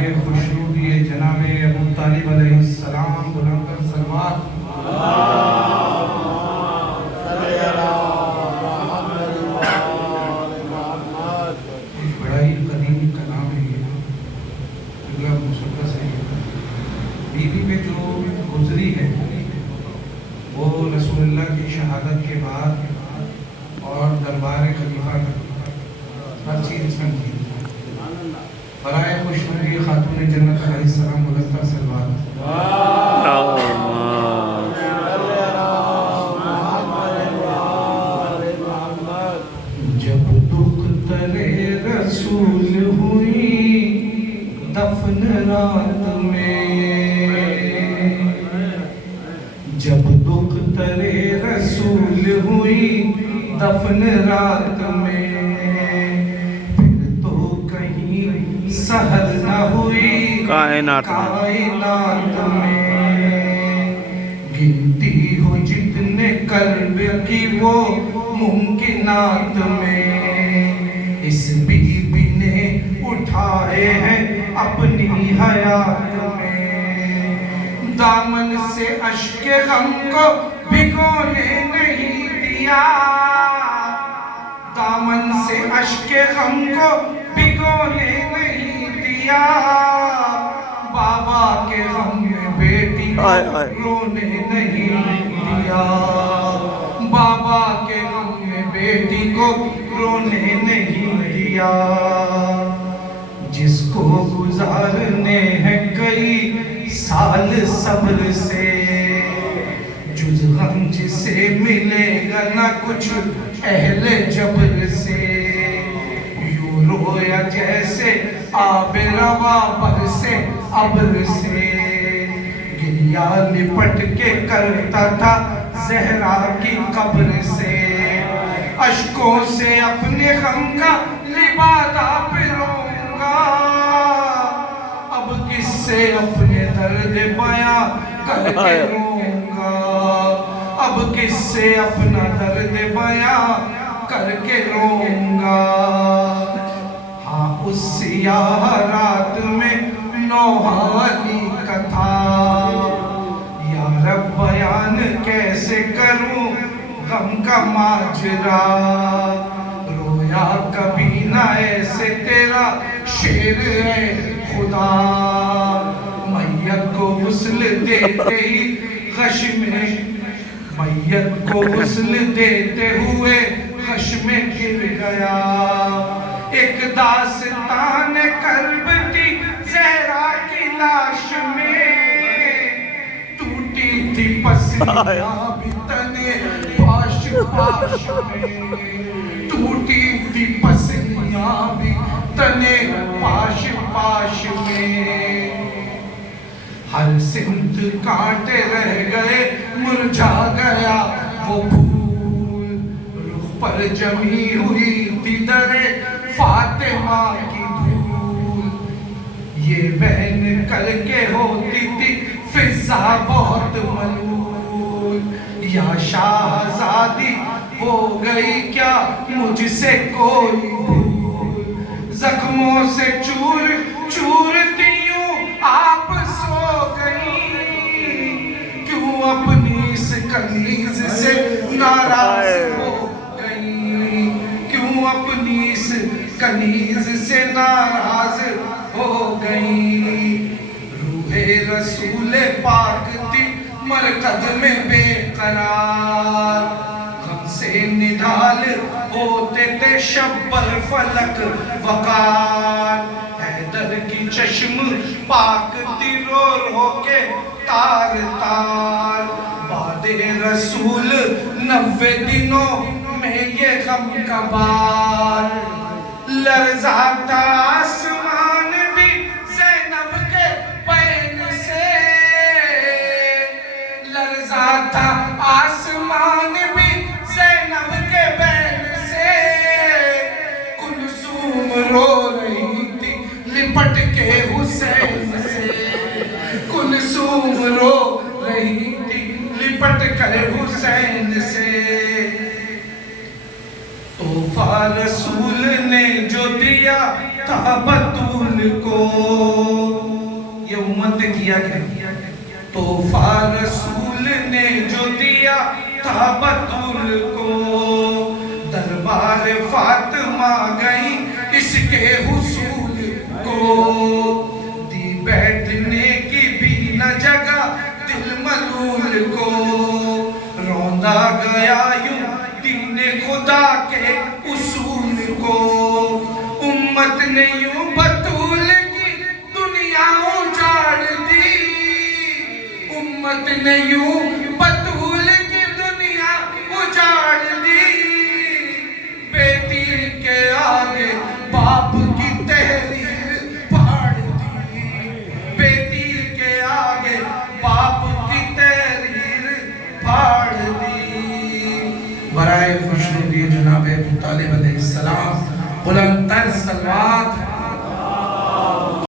برائے خوشنودی جناب ابو طالب علیہ السلام بلند کر سلوات۔ ایک بڑا ہی قدیم کلام ہے یہ، اگلا موسیقی سے بیوی میں جو گزری ہے وہ رسول اللہ کی شہادت کے بعد اور دربار خلیفہ کا ہر چیز سمجھی برائے خوشنودی خاتون جنت علیہ السلام بلند کر سلوات۔ جب دختر رسول ہوئی دفن رات میں، جب دختر رسول ہوئی دفن رات میں، سحر نہ ہوئی کائنات میں، گنتی ہو جتنے کرب کی وہ ممکنات میں، اس بی بی نے اٹھائے ہیں اپنی حیات میں، دامن سے اشک غم کو بھگونے نہیں دیا، دامن سے اشک غم کو بھگونے نہیں دیا، بابا کے غم میں بیٹی کو رونے نہیں دیا، بابا کے غم میں بیٹی کو رونے نہیں دیا، جس کو گزارنے ہیں کئی سال صبر سے، جز غم جسے ملے گا نہ کچھ اہل جبر سے، یوں رویا جیسے آب روا برسے ابر سے، گریا لپٹ کے کرتا تھا زہرا کی قبر سے، اشکوں سے اپنے غم کا لبادہ پھروں گا، اب کس سے اپنے درد بیاں کر کے روں گا، اب کس سے اپنا درد بیاں کر کے روں گا، ہاں اس سیاہ رات میں نوحہ علی کا تھا، یا رب بیان کیسے کروں غم کا ماجرا، رویا کبھی نہ ایسے تیرا شیر ہے خدا، میت کو غسل دیتے ہی غش میں، میت کو غسل دیتے ہوئے غش میں گر گیا، ایک داستان کرب تھی زہرا کی لاش میں، ٹوٹی تھی پسلیاں بھی تنے پاش پاش میں، ٹوٹی تھی پسلیاں بھی تنے پاش پاش میں، ہر سمت کانٹے رہ گئے مرجھا گیا وہ پھول، رخ پر جمی ہوئی تھی در فاطمہ کی دھول، یہ بہن کر کے ہوتی تھی فضا بہت ملول، یا شاہزادی ہو گئی کیا مجھ سے کوئی بھول، زخموں سے چور چورتی یوں آپ سو گئی، کیوں اپنی اس کنیز سے ناراض ہو گئی، کیوں اپنی اس کنیز سے ناراض ہو گئی، روح رسول پاک تھی مرکز میں بے قرار، غم سے نڈھال ہوتے تھے شبر فلک وقار، حیدر کی چشم پاک تھی رو رو کے تار تار، بعد رسول 90 دنوں میں یہ غم کا بار، لرزا تھا آسمان بھی زینب کے بین سے، لرزا تھا آسمان بھی زینب کے بین سے، کلثوم رو رہی تھی لپٹ کے حسین سے، کلثوم رو رہی تھی لپٹ کر حسین سے، تحفہ رسول نے جو دیا تھا بطول کو، یہ امت نے کیا کیا؟ تحفہ رسول نے جو دیا تھا بطول کو، دربار فاطمہ گئی اس کے حصول کو، دی بیٹھنے کی بھی نہ جگہ دل ملول کو، روندا گیا یوں دین خدا کے اصول کو، امت نے یوں بطول کی دنیا اجاڑ دی، امت نے یوں بطول کی دنیا اجاڑ دی، بیٹی کے آگے باپ کی تحریر پھاڑ دی، بیٹی کے آگے باپ کی تحریر پھاڑ دی، برائے خوشنودی جناب ابو طالب علیہ السلام بلند تر صلوات